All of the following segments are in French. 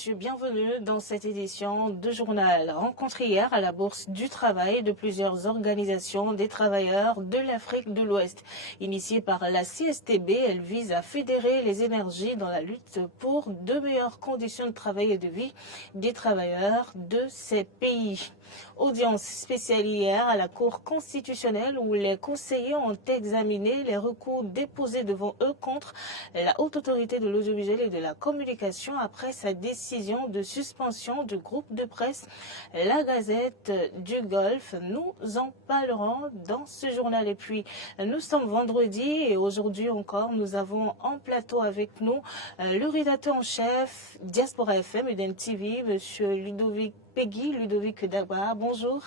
messieurs, bienvenue dans cette édition de journal. Rencontré hier à la Bourse du Travail de plusieurs organisations des travailleurs de l'Afrique de l'Ouest. Initiée par la CSTB, elle vise à fédérer les énergies dans la lutte pour de meilleures conditions de travail et de vie des travailleurs de ces pays. Audience spéciale hier à la Cour constitutionnelle où les conseillers ont examiné les recours déposés devant eux contre la Haute Autorité de l'Audiovisuel et de la Communication après sa décision de suspension du groupe de presse La Gazette du Golfe. Nous en parlerons dans ce journal. Et puis, nous sommes vendredi et aujourd'hui encore, nous avons en plateau avec nous le rédacteur en chef Diaspora FM et d'MTV, M. Ludovic Dagba. Bonjour.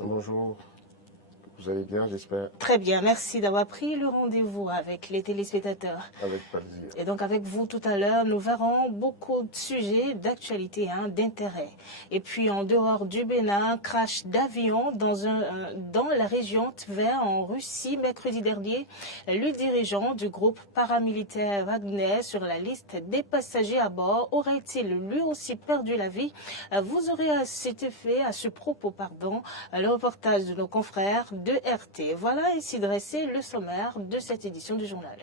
Bonjour. Vous allez bien, j'espère. Très bien, merci d'avoir pris le rendez-vous avec les téléspectateurs. Avec plaisir. Et donc avec vous tout à l'heure, nous verrons beaucoup de sujets d'actualité, d'intérêt. Et puis en dehors du Bénin, crash d'avion dans la région Tver en Russie mercredi dernier. Le dirigeant du groupe paramilitaire Wagner sur la liste des passagers à bord aurait-il lui aussi perdu la vie? Vous aurez à ce propos, le reportage de nos confrères de RT. Voilà ici dressé le sommaire de cette édition du journal.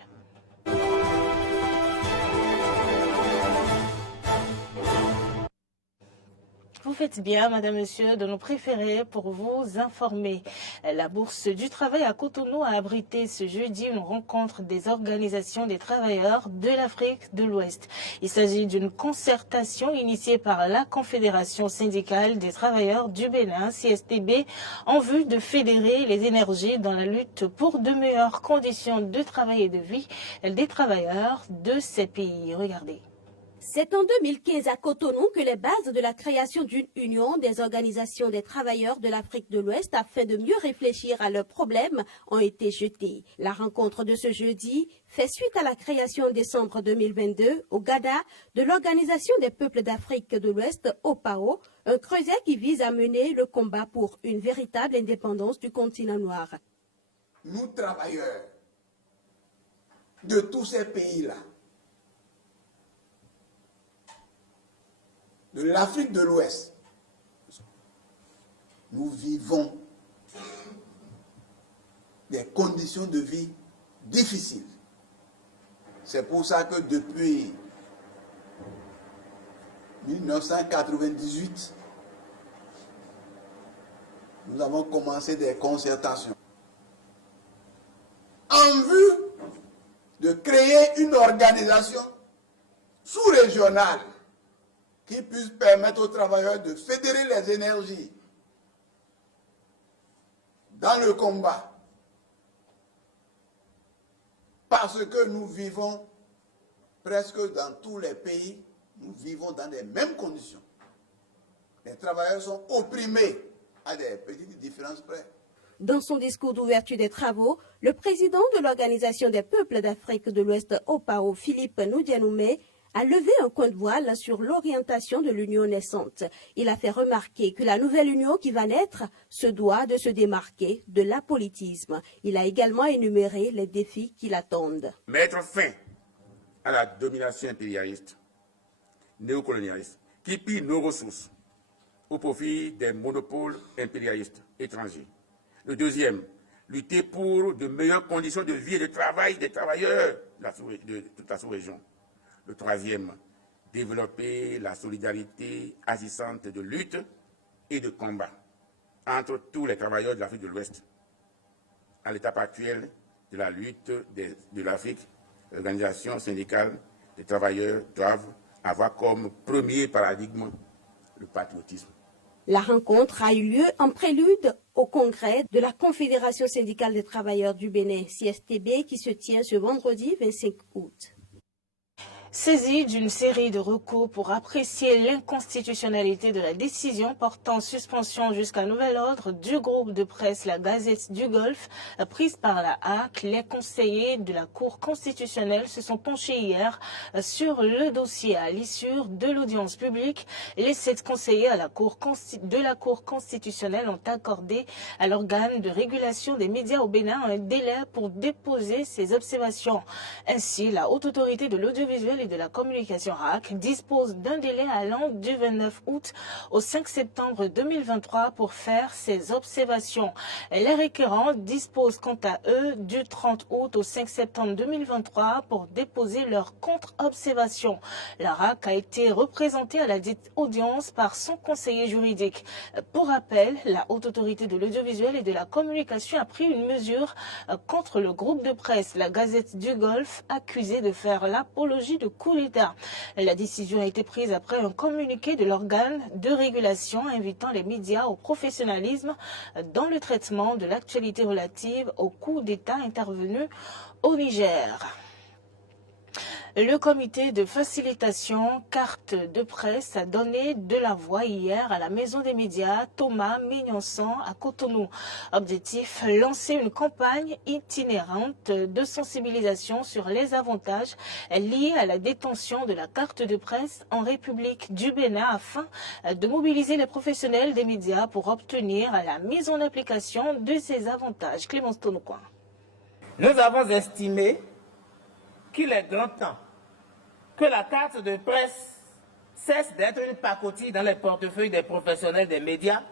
Vous faites bien, madame, monsieur, de nous préférer pour vous informer. La Bourse du Travail à Cotonou a abrité ce jeudi une rencontre des organisations des travailleurs de l'Afrique de l'Ouest. Il s'agit d'une concertation initiée par la Confédération syndicale des travailleurs du Bénin, CSTB, en vue de fédérer les énergies dans la lutte pour de meilleures conditions de travail et de vie des travailleurs de ces pays. Regardez. C'est en 2015 à Cotonou que les bases de la création d'une union des organisations des travailleurs de l'Afrique de l'Ouest afin de mieux réfléchir à leurs problèmes ont été jetées. La rencontre de ce jeudi fait suite à la création en décembre 2022 au Ghana de l'Organisation des peuples d'Afrique de l'Ouest, OPAO, un creuset qui vise à mener le combat pour une véritable indépendance du continent noir. Nous, travailleurs de tous ces pays-là, de l'Afrique de l'Ouest, nous vivons des conditions de vie difficiles. C'est pour ça que depuis 1998, nous avons commencé des concertations en vue de créer une organisation sous-régionale qui puisse permettre aux travailleurs de fédérer les énergies dans le combat. Parce que nous vivons presque dans tous les pays, nous vivons dans les mêmes conditions. Les travailleurs sont opprimés à des petites différences près. Dans son discours d'ouverture des travaux, le président de l'Organisation des peuples d'Afrique de l'Ouest, OPAO, Philippe Noudianoumé, a levé un coin de voile sur l'orientation de l'union naissante. Il a fait remarquer que la nouvelle union qui va naître se doit de se démarquer de l'apolitisme. Il a également énuméré les défis qui l'attendent. Mettre fin à la domination impérialiste, néocolonialiste, qui pille nos ressources au profit des monopoles impérialistes étrangers. Le deuxième, lutter pour de meilleures conditions de vie et de travail des travailleurs de toute la sous-région. Le troisième, développer la solidarité agissante de lutte et de combat entre tous les travailleurs de l'Afrique de l'Ouest. À l'étape actuelle de la lutte de l'Afrique, l'organisation syndicale des travailleurs doivent avoir comme premier paradigme le patriotisme. La rencontre a eu lieu en prélude au congrès de la Confédération syndicale des travailleurs du Bénin, CSTB, qui se tient ce vendredi 25 août. Saisi d'une série de recours pour apprécier l'inconstitutionnalité de la décision portant suspension jusqu'à nouvel ordre du groupe de presse La Gazette du Golfe prise par la HAC, les conseillers de la Cour constitutionnelle se sont penchés hier sur le dossier. À l'issue de l'audience publique, les 7 conseillers de la Cour constitutionnelle ont accordé à l'organe de régulation des médias au Bénin un délai pour déposer ses observations. Ainsi, la Haute Autorité de l'Audiovisuel et de la communication RAC dispose d'un délai allant du 29 août au 5 septembre 2023 pour faire ses observations. Les requérants disposent quant à eux du 30 août au 5 septembre 2023 pour déposer leur contre-observation. La RAC a été représentée à la dite audience par son conseiller juridique. Pour rappel, la Haute Autorité de l'Audiovisuel et de la Communication a pris une mesure contre le groupe de presse, la Gazette du Golfe, accusé de faire l'apologie de coup d'État. La décision a été prise après un communiqué de l'organe de régulation invitant les médias au professionnalisme dans le traitement de l'actualité relative au coup d'État intervenu au Niger. Le comité de facilitation carte de presse a donné de la voix hier à la maison des médias Thomas Mignonson à Cotonou. Objectif, lancer une campagne itinérante de sensibilisation sur les avantages liés à la détention de la carte de presse en République du Bénin afin de mobiliser les professionnels des médias pour obtenir la mise en application de ces avantages. Clémence Tonoucoin. Nous avons estimé qu'il est grand temps que la carte de presse cesse d'être une pacotille dans les portefeuilles des professionnels des médias,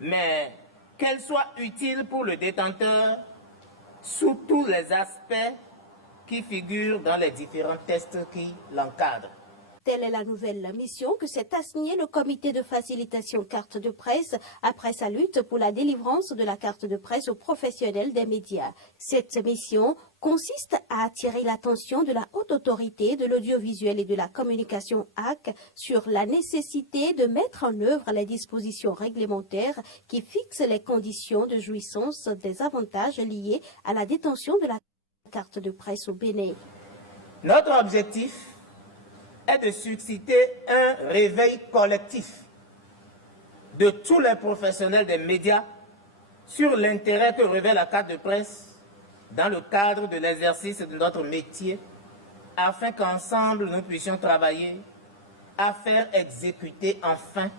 mais qu'elle soit utile pour le détenteur sous tous les aspects qui figurent dans les différents tests qui l'encadrent. Telle est la nouvelle mission que s'est assignée le comité de facilitation carte de presse après sa lutte pour la délivrance de la carte de presse aux professionnels des médias. Cette mission consiste à attirer l'attention de la Haute Autorité de l'Audiovisuel et de la Communication HAC sur la nécessité de mettre en œuvre les dispositions réglementaires qui fixent les conditions de jouissance des avantages liés à la détention de la carte de presse au Bénin. Notre objectif est de susciter un réveil collectif de tous les professionnels des médias sur l'intérêt que revêt la carte de presse dans le cadre de l'exercice de notre métier, afin qu'ensemble nous puissions travailler à faire exécuter enfin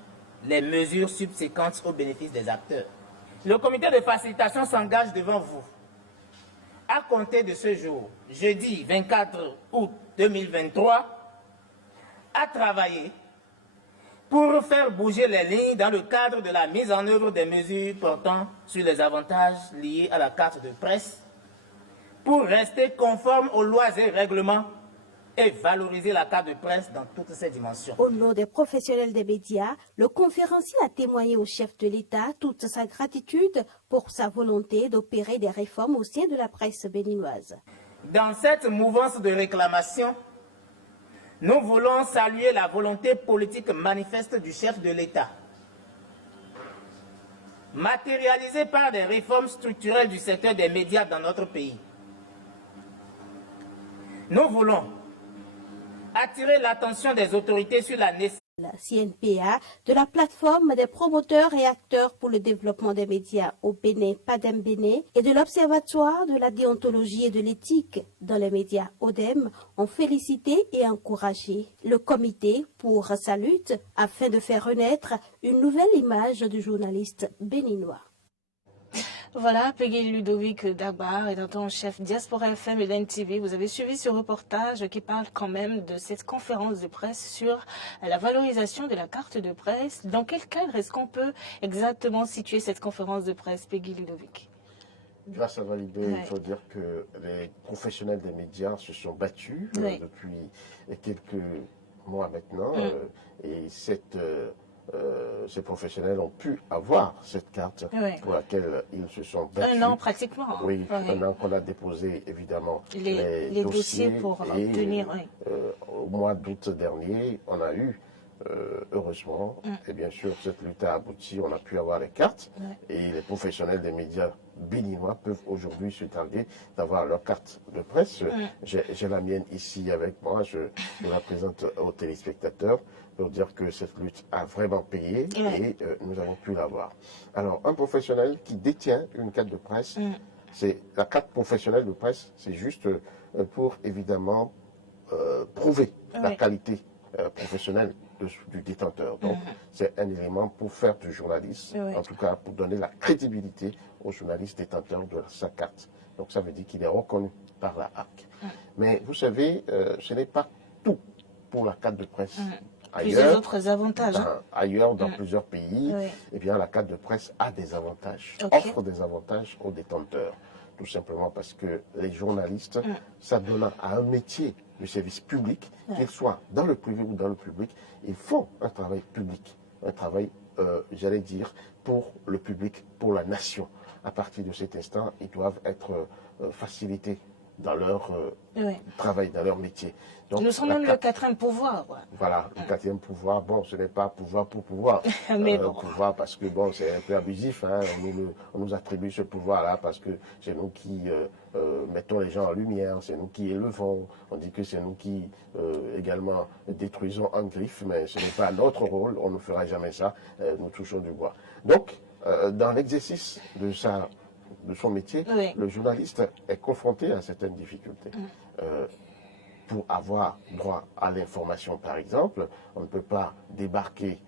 les mesures subséquentes au bénéfice des acteurs. Le comité de facilitation s'engage devant vous à compter de ce jour, jeudi 24 août 2023, à travailler pour faire bouger les lignes dans le cadre de la mise en œuvre des mesures portant sur les avantages liés à la carte de presse, pour rester conforme aux lois et règlements et valoriser la carte de presse dans toutes ses dimensions. Au nom des professionnels des médias, le conférencier a témoigné au chef de l'État toute sa gratitude pour sa volonté d'opérer des réformes au sein de la presse béninoise. Dans cette mouvance de réclamation, nous voulons saluer la volonté politique manifeste du chef de l'État, matérialisée par des réformes structurelles du secteur des médias dans notre pays. Nous voulons attirer l'attention des autorités sur la nécessité La CNPA, de la plateforme des promoteurs et acteurs pour le développement des médias au Bénin, PADEM Bénin, et de l'Observatoire de la déontologie et de l'éthique dans les médias ODEM ont félicité et encouragé le comité pour sa lutte afin de faire renaître une nouvelle image du journaliste béninois. Voilà, Peggy Ludovic Dagbar, rédacteur en chef Diaspora FM et d'NTV. Vous avez suivi ce reportage qui parle quand même de cette conférence de presse sur la valorisation de la carte de presse. Dans quel cadre est-ce qu'on peut exactement situer cette conférence de presse, Peggy Ludovic? Grâce à Validé, il faut dire que les professionnels des médias se sont battus depuis quelques mois maintenant. Et ces professionnels ont pu avoir cette carte pour laquelle ils se sont battus. Un an pratiquement. Oui, un an qu'on a déposé évidemment les dossiers pour obtenir. Au mois d'août dernier, on a eu, heureusement, et bien sûr cette lutte a abouti, on a pu avoir les cartes et les professionnels des médias béninois peuvent aujourd'hui se targuer d'avoir leur carte de presse. J'ai la mienne ici avec moi, je la présente aux téléspectateurs pour dire que cette lutte a vraiment payé et nous avons pu l'avoir. Alors, un professionnel qui détient une carte de presse, c'est la carte professionnelle de presse, c'est juste pour évidemment prouver la qualité professionnelle du détenteur. Donc, c'est un élément pour faire du journalisme, en tout cas pour donner la crédibilité au journaliste détenteur de sa carte Donc ça veut dire qu'il est reconnu par la HAC. Mais vous savez, ce n'est pas tout pour la carte de presse. Plusieurs autres avantages. Ailleurs, dans plusieurs pays, Oui. eh bien, la carte de presse a des avantages, Ok. offre des avantages aux détenteurs. Tout simplement parce que les journalistes, s'adonnant à un métier du service public, qu'ils soient dans le privé ou dans le public, ils font un travail public, un travail, j'allais dire, pour le public, pour la nation. À partir de cet instant, ils doivent être facilités dans leur Oui. travail, dans leur métier. Donc, Nous sommes la même le carte- quatrième pouvoir. Ouais. Voilà, le quatrième pouvoir, bon, ce n'est pas pouvoir pour pouvoir. Mais bon. Pouvoir parce que, bon, c'est un peu abusif, hein, on nous attribue ce pouvoir-là parce que c'est nous qui mettons les gens en lumière, c'est nous qui élevons, on dit que c'est nous qui également détruisons en griffe, mais ce n'est pas notre rôle, on ne fera jamais ça, nous touchons du bois. Donc, dans l'exercice de son métier, Oui. le journaliste est confronté à certaines difficultés. Pour avoir droit à l'information, par exemple, on ne peut pas débarquer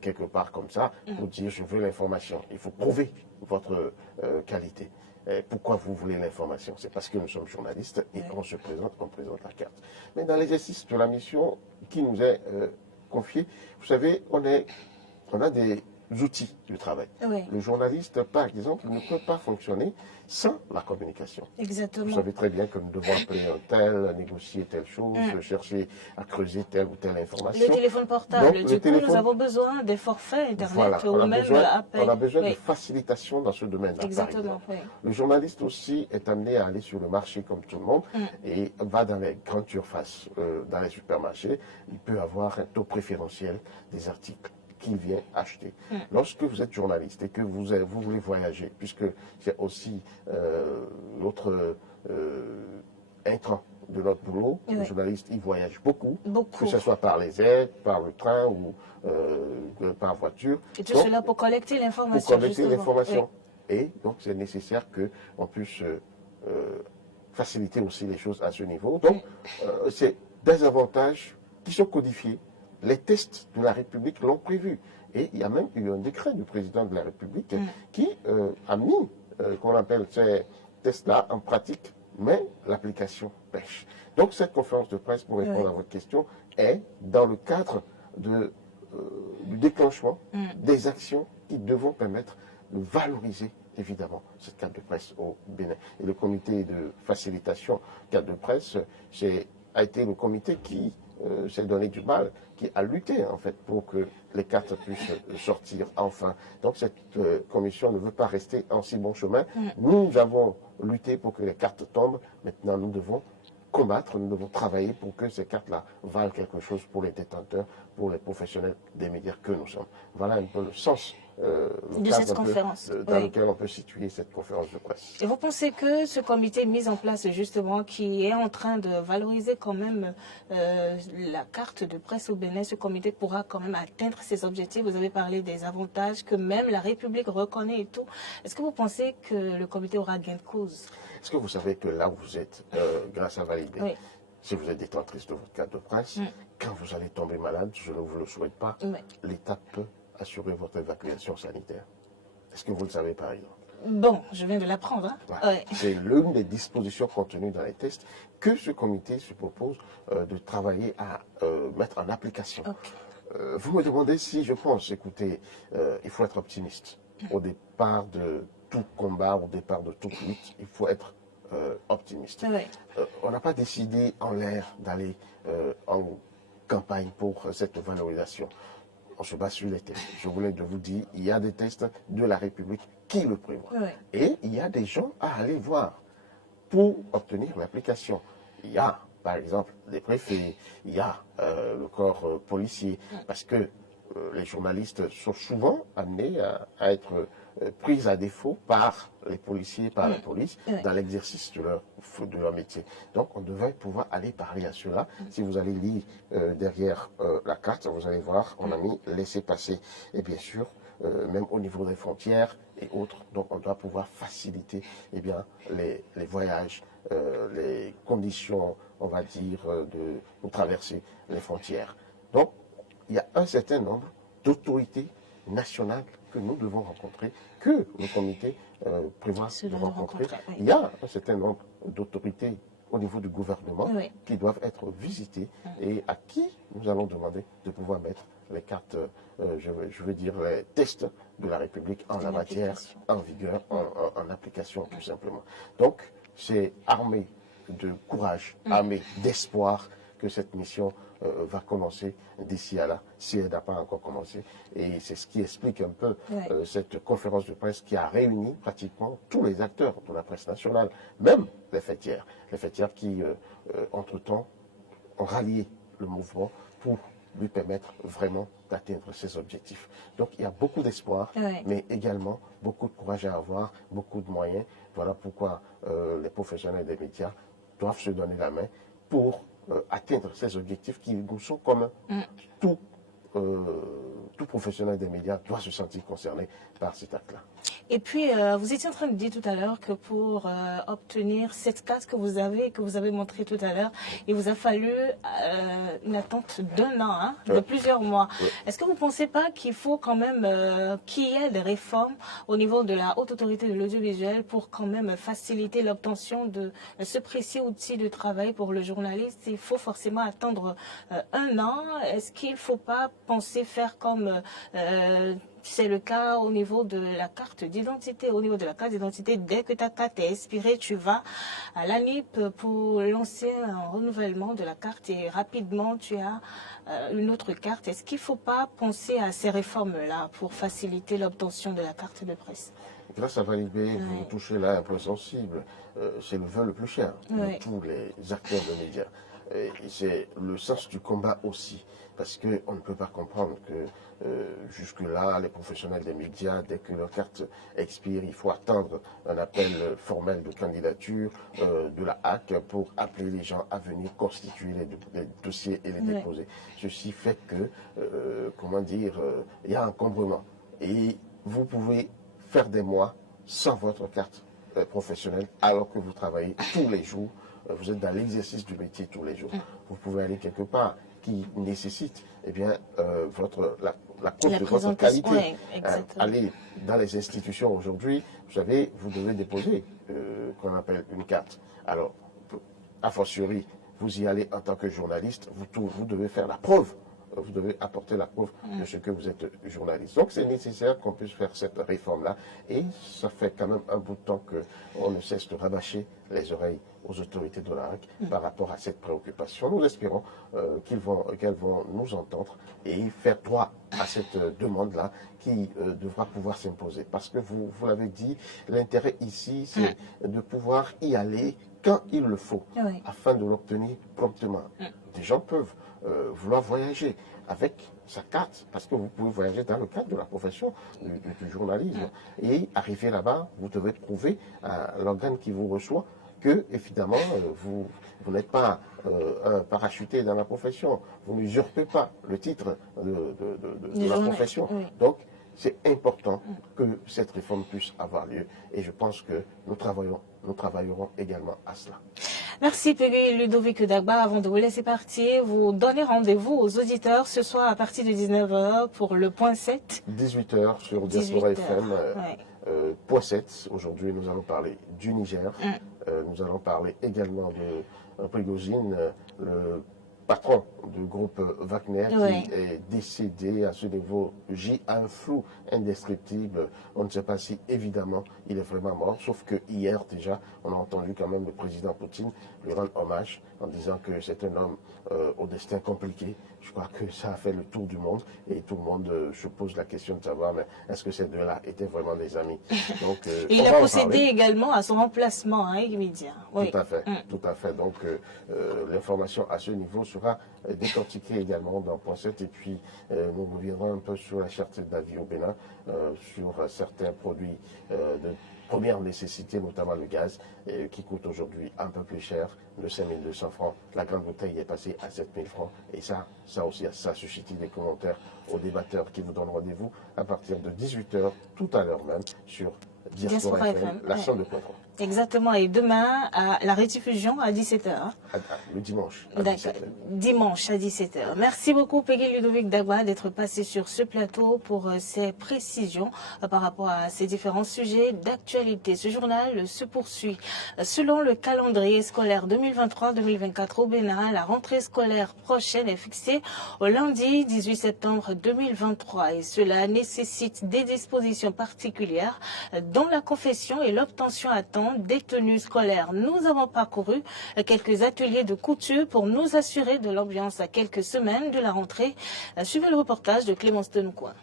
quelque part comme ça pour dire je veux l'information. Il faut prouver votre qualité. Pourquoi vous voulez l'information? C'est parce que nous sommes journalistes et on se présente, on présente la carte. Mais dans l'exercice de la mission qui nous est confiée, vous savez, on a des outils du travail. Oui. Le journaliste, par exemple, ne peut pas fonctionner sans la communication. Vous Exactement. savez très bien que nous devons appeler un tel, négocier telle chose, chercher à creuser telle ou telle information. Les téléphones portables, Donc, du le coup, nous téléphone- avons besoin des forfaits Internet Voilà, ou même appels. on a besoin Oui. de facilitation dans ce domaine-là. par Exactement, exemple. oui. Le journaliste aussi est amené à aller sur le marché comme tout le monde et va dans les grandes surfaces, dans les supermarchés. Il peut avoir un taux préférentiel des articles qu'il vient acheter. Lorsque vous êtes journaliste et que vous voulez voyager, puisque c'est aussi notre intrant de notre boulot, le journaliste, il voyage beaucoup, Beaucoup. que ce soit par les aides, par le train ou par voiture. Et tout Donc, cela pour collecter pour l'information. collecter justement. l'information. Et donc, c'est nécessaire qu'on puisse faciliter aussi les choses à ce niveau. Donc, c'est des avantages qui sont codifiés. Les tests de la République l'ont prévu. Et il y a même eu un décret du président de la République qui a mis, qu'on appelle ces tests-là en pratique, mais l'application pêche. Donc, cette conférence de presse, pour répondre à votre question, est dans le cadre du déclenchement des actions qui devront permettre de valoriser évidemment cette carte de presse au Bénin. Et le comité de facilitation carte de presse a été le comité qui s'est donné du mal, qui a lutté en fait pour que les cartes puissent sortir enfin. Donc cette commission ne veut pas rester en si bon chemin. Nous avons lutté pour que les cartes tombent. Maintenant, nous devons combattre, nous devons travailler pour que ces cartes-là valent quelque chose pour les détenteurs, pour les professionnels des médias que nous sommes. Voilà un peu le sens le de cadre cette un peu, conférence. dans Oui. lequel on peut situer cette conférence de presse. Et vous pensez que ce comité mis en place justement, qui est en train de valoriser quand même la carte de presse au Bénin, ce comité pourra quand même atteindre ses objectifs? Vous avez parlé des avantages que même la République reconnaît et tout. Est-ce que vous pensez que le comité aura gain de cause? Est-ce que vous savez que là où vous êtes, grâce à Validé, Oui. si vous êtes détentrice de votre carte de presse, quand vous allez tomber malade, je ne vous le souhaite pas, Oui. l'État peut assurer votre évacuation sanitaire. Est-ce que vous le savez par exemple? Bon, je viens de l'apprendre. Hein? Voilà. Ouais. C'est l'une des dispositions contenues dans les tests que ce comité se propose de travailler à mettre en application. Ok. Vous me demandez si je pense, écoutez, il faut être optimiste. Au départ de tout combat, au départ de toute lutte, il faut être optimiste. Oui. On n'a pas décidé en l'air d'aller en campagne pour cette valorisation. On se base sur les tests. Je voulais de vous dire, il y a des tests de la République qui le prévoient. Oui. Et il y a des gens à aller voir pour obtenir l'application. Il y a, par exemple, les préfets, il y a le corps policier, parce que les journalistes sont souvent amenés à être pris à défaut par les policiers, par la police, dans l'exercice de leur métier. Donc, on devait pouvoir aller parler à ceux-là. Si vous allez lire derrière la carte, vous allez voir, on a mis laisser passer. Et bien sûr, même au niveau des frontières et autres, donc on doit pouvoir faciliter eh bien, les voyages, les conditions, on va dire, pour traverser les frontières. Donc, il y a un certain nombre d'autorités nationales que nous devons rencontrer, que le comité prévoit Se de le rencontrer. rencontrer, oui. Il y a un certain nombre d'autorités au niveau du gouvernement Oui. qui doivent être visitées et à qui nous allons demander de pouvoir mettre les cartes, je veux dire les tests de la République en la matière, application. en vigueur, en application tout simplement. Donc c'est armé de courage, armé d'espoir que cette mission va commencer d'ici à là, si elle n'a pas encore commencé. Et c'est ce qui explique un peu cette conférence de presse qui a réuni pratiquement tous les acteurs de la presse nationale, même les fêtières qui, entre-temps, ont rallié le mouvement pour lui permettre vraiment d'atteindre ses objectifs. Donc il y a beaucoup d'espoir, mais également beaucoup de courage à avoir, beaucoup de moyens. Voilà pourquoi les professionnels des médias doivent se donner la main pour atteindre ces objectifs qui nous sont communs. Tout professionnel des médias doit se sentir concerné par cet acte-là. Et puis, vous étiez en train de dire tout à l'heure que pour obtenir cette carte que vous avez montrée tout à l'heure, il vous a fallu une attente d'1 an, de plusieurs mois. Est-ce que vous ne pensez pas qu'il faut quand même qu'il y ait des réformes au niveau de la Haute Autorité de l'Audiovisuel pour quand même faciliter l'obtention de ce précieux outil de travail pour le journaliste? Il faut forcément attendre 1 an. Est-ce qu'il ne faut pas penser faire comme c'est le cas au niveau de la carte d'identité. Au niveau de la carte d'identité, dès que ta carte est expirée, tu vas à l'ANIP pour lancer un renouvellement de la carte et rapidement tu as une autre carte. Est-ce qu'il ne faut pas penser à ces réformes-là pour faciliter l'obtention de la carte de presse? Grâce à Valibé, vous touchez là un point sensible. C'est le vin le plus cher de tous les acteurs de médias. C'est le sens du combat aussi. Parce qu'on ne peut pas comprendre que jusque-là, les professionnels des médias, dès que leur carte expire, il faut attendre un appel formel de candidature de la HAC pour appeler les gens à venir constituer les dossiers et les déposer. Ceci fait que, il y a un encombrement. Et vous pouvez faire des mois sans votre carte professionnelle alors que vous travaillez tous les jours. Vous êtes dans l'exercice du métier tous les jours. Vous pouvez aller quelque part qui nécessite la preuve de votre qualité. Aller dans les institutions aujourd'hui, vous savez, vous devez déposer qu'on appelle une carte. Alors, a fortiori, vous y allez en tant que journaliste, vous devez faire la preuve. Vous devez apporter la preuve de ce que vous êtes journaliste. Donc c'est nécessaire qu'on puisse faire cette réforme-là. Et ça fait quand même un bout de temps qu'on ne cesse de rabâcher les oreilles aux autorités de la RAC par rapport à cette préoccupation. Nous espérons qu'elles vont nous entendre et faire droit à cette demande-là qui devra pouvoir s'imposer. Parce que vous l'avez dit, l'intérêt ici, c'est de pouvoir y aller quand il le faut, afin de l'obtenir promptement. Des gens peuvent vouloir voyager avec sa carte, parce que vous pouvez voyager dans le cadre de la profession du journalisme. Et arriver là-bas, vous devez prouver à l'organe qui vous reçoit que, évidemment, vous n'êtes pas un parachuté dans la profession. Vous n'usurpez pas le titre de la profession. Donc, c'est important que cette réforme puisse avoir lieu. Et je pense que nous travaillerons également à cela. Merci Peggy Ludovic Dagba. Avant de vous laisser partir, vous donnez rendez-vous aux auditeurs ce soir à partir de 19h pour le point 7. 18h sur Diaspora FM. Point 7. Aujourd'hui, nous allons parler du Niger. Nous allons parler également de Prigozhin, le patron du groupe Wagner qui est décédé à ce niveau. J'ai un flou indescriptible. On ne sait pas si, évidemment, il est vraiment mort. Sauf que hier, déjà, on a entendu quand même le président Poutine lui rendre hommage en disant que c'est un homme au destin compliqué. Je crois que ça a fait le tour du monde et tout le monde se pose la question de savoir mais est-ce que ces deux-là étaient vraiment des amis. Donc, et il a procédé également à son remplacement immédiat. Tout à fait, tout à fait. Donc l'information à ce niveau sera décortiquée également dans Point 7 et puis nous reviendrons un peu sur la cherté de la vie au Bénin, sur certains produits de première nécessité, notamment le gaz, qui coûte aujourd'hui un peu plus cher, de 5 200 francs. La grande bouteille est passée à 7 000 francs. Et ça aussi, ça a suscité des commentaires aux débatteurs qui vous donnent rendez-vous à partir de 18h, tout à l'heure même, sur Diaspora FM, la chaîne de Poitron. Exactement, et demain, à la rediffusion à 17h. Le dimanche. D'accord, dimanche à 17h. Merci beaucoup, Peggy Ludovic Dagba, d'être passé sur ce plateau pour ces précisions par rapport à ces différents sujets d'actualité. Ce journal se poursuit. Selon le calendrier scolaire 2023-2024 au Bénin, la rentrée scolaire prochaine est fixée au lundi 18 septembre 2023 et cela nécessite des dispositions particulières dont la confection et l'obtention à temps des tenues scolaires. Nous avons parcouru quelques ateliers de couture pour nous assurer de l'ambiance à quelques semaines de la rentrée. Suivez le reportage de Clémence Denoucoin.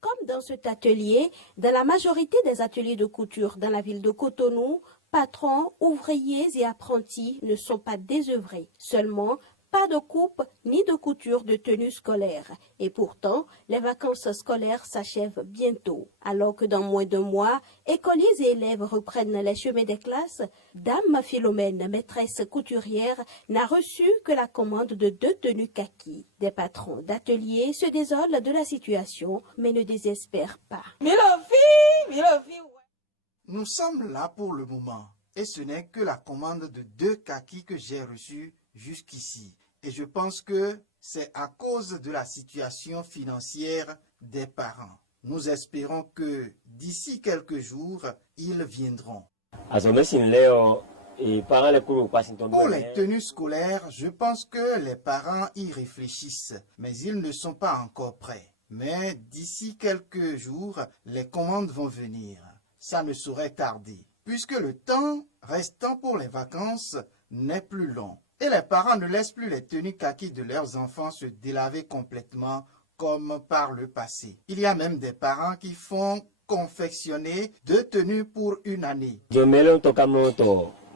Comme dans cet atelier, dans la majorité des ateliers de couture dans la ville de Cotonou, patrons, ouvriers et apprentis ne sont pas désœuvrés. Seulement, pas de coupe ni de couture de tenue scolaire. Et pourtant, les vacances scolaires s'achèvent bientôt. Alors que dans moins d'un mois, écoliers et élèves reprennent les chemins des classes, Dame Philomène, maîtresse couturière, n'a reçu que la commande de 2 tenues kaki. Des patrons d'ateliers se désolent de la situation, mais ne désespèrent pas. Nous sommes là pour le moment. Et ce n'est que la commande de 2 kakis que j'ai reçue jusqu'ici. Et je pense que c'est à cause de la situation financière des parents. Nous espérons que d'ici quelques jours, ils viendront. Pour les tenues scolaires, je pense que les parents y réfléchissent, mais ils ne sont pas encore prêts. Mais d'ici quelques jours, les commandes vont venir. Ça ne saurait tarder, puisque le temps restant pour les vacances n'est plus long. Et les parents ne laissent plus les tenues kaki de leurs enfants se délaver complètement comme par le passé. Il y a même des parents qui font confectionner 2 tenues pour une année.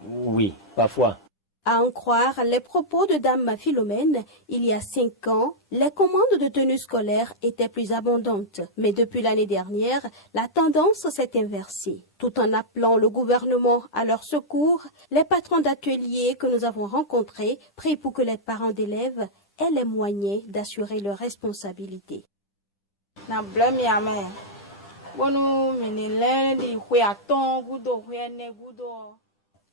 Oui, parfois. À en croire les propos de Dame Philomène, il y a 5 ans, les commandes de tenues scolaires étaient plus abondantes. Mais depuis l'année dernière, la tendance s'est inversée. Tout en appelant le gouvernement à leur secours, les patrons d'ateliers que nous avons rencontrés prient pour que les parents d'élèves aient les moyens d'assurer leurs responsabilités.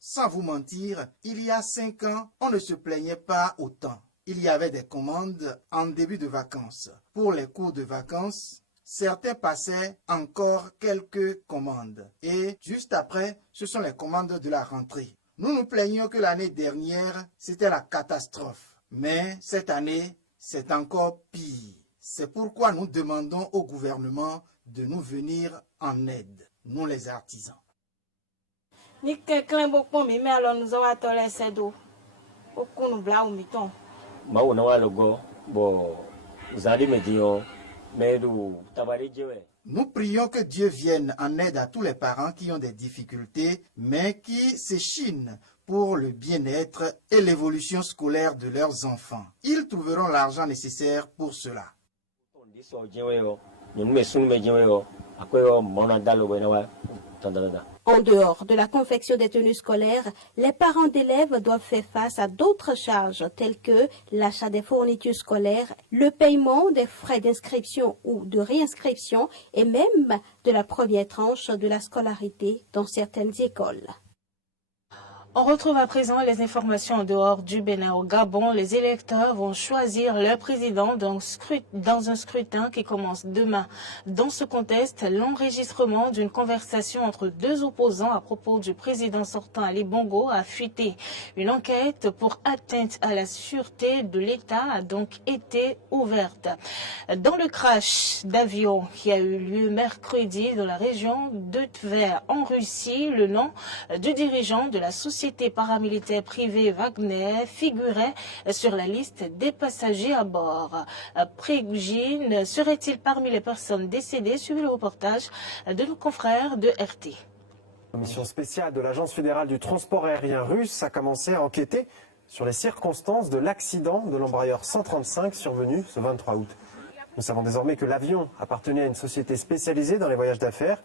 Sans vous mentir, il y a 5 ans, on ne se plaignait pas autant. Il y avait des commandes en début de vacances. Pour les cours de vacances, certains passaient encore quelques commandes. Et juste après, ce sont les commandes de la rentrée. Nous nous plaignions que l'année dernière, c'était la catastrophe. Mais cette année, c'est encore pire. C'est pourquoi nous demandons au gouvernement de nous venir en aide, nous les artisans. Ni quelqu'un beaucoup mais alors nous avons atolé ces dos. Beaucoup nous bla ou miton. Ma on a logo bo zali medio medu tabari jewe. Nous prions que Dieu vienne en aide à tous les parents qui ont des difficultés, mais qui s'échinent pour le bien-être et l'évolution scolaire de leurs enfants. Ils trouveront l'argent nécessaire pour cela. En dehors de la confection des tenues scolaires, les parents d'élèves doivent faire face à d'autres charges telles que l'achat des fournitures scolaires, le paiement des frais d'inscription ou de réinscription et même de la première tranche de la scolarité dans certaines écoles. On retrouve à présent les informations en dehors du Bénin. Au Gabon, les électeurs vont choisir leur président dans un scrutin qui commence demain. Dans ce contexte, l'enregistrement d'une conversation entre 2 opposants à propos du président sortant Ali Bongo a fuité. Une enquête pour atteinte à la sûreté de l'État a donc été ouverte. Dans le crash d'avion qui a eu lieu mercredi dans la région de Tver en Russie, le nom du dirigeant de la société paramilitaire privée Wagner figurait sur la liste des passagers à bord. Prigojine serait-il parmi les personnes décédées? Suivez le reportage de nos confrères de RT. La mission spéciale de l'Agence fédérale du transport aérien russe a commencé à enquêter sur les circonstances de l'accident de l'embrailleur 135 survenu ce 23 août. Nous savons désormais que l'avion appartenait à une société spécialisée dans les voyages d'affaires.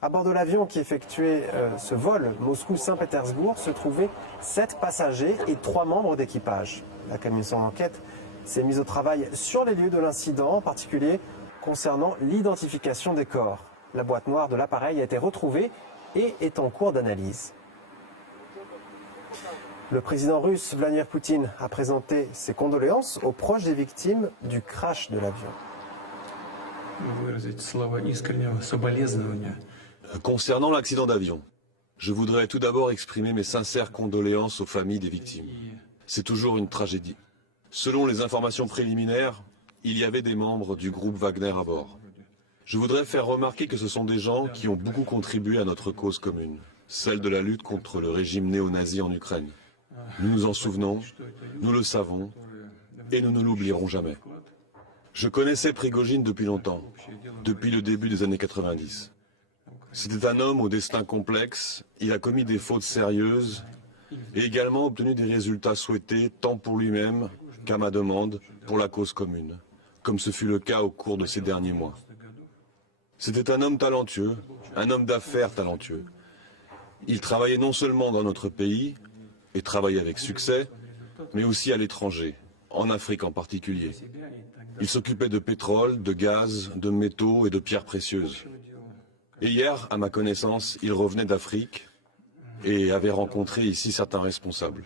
À bord de l'avion qui effectuait ce vol Moscou-Saint-Pétersbourg se trouvaient 7 passagers et 3 membres d'équipage. La commission d'enquête s'est mise au travail sur les lieux de l'incident, en particulier concernant l'identification des corps. La boîte noire de l'appareil a été retrouvée et est en cours d'analyse. Le président russe Vladimir Poutine a présenté ses condoléances aux proches des victimes du crash de l'avion. Concernant l'accident d'avion, je voudrais tout d'abord exprimer mes sincères condoléances aux familles des victimes. C'est toujours une tragédie. Selon les informations préliminaires, il y avait des membres du groupe Wagner à bord. Je voudrais faire remarquer que ce sont des gens qui ont beaucoup contribué à notre cause commune, celle de la lutte contre le régime néo-nazi en Ukraine. Nous nous en souvenons, nous le savons, et nous ne l'oublierons jamais. Je connaissais Prigojine depuis longtemps, depuis le début des années 90. C'était un homme au destin complexe, il a commis des fautes sérieuses et également obtenu des résultats souhaités tant pour lui-même qu'à ma demande pour la cause commune, comme ce fut le cas au cours de ces derniers mois. C'était un homme talentueux, un homme d'affaires talentueux. Il travaillait non seulement dans notre pays, et travaillait avec succès, mais aussi à l'étranger, en Afrique en particulier. Il s'occupait de pétrole, de gaz, de métaux et de pierres précieuses. Et hier, à ma connaissance, il revenait d'Afrique et avait rencontré ici certains responsables.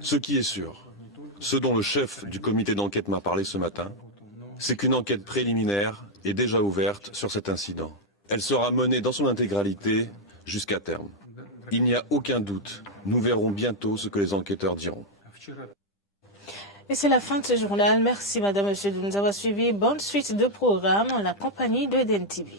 Ce qui est sûr, ce dont le chef du comité d'enquête m'a parlé ce matin, c'est qu'une enquête préliminaire est déjà ouverte sur cet incident. Elle sera menée dans son intégralité jusqu'à terme. Il n'y a aucun doute, nous verrons bientôt ce que les enquêteurs diront. Et c'est la fin de ce journal. Merci madame, monsieur de nous avoir suivis. Bonne suite de programme en la compagnie de Eden TV.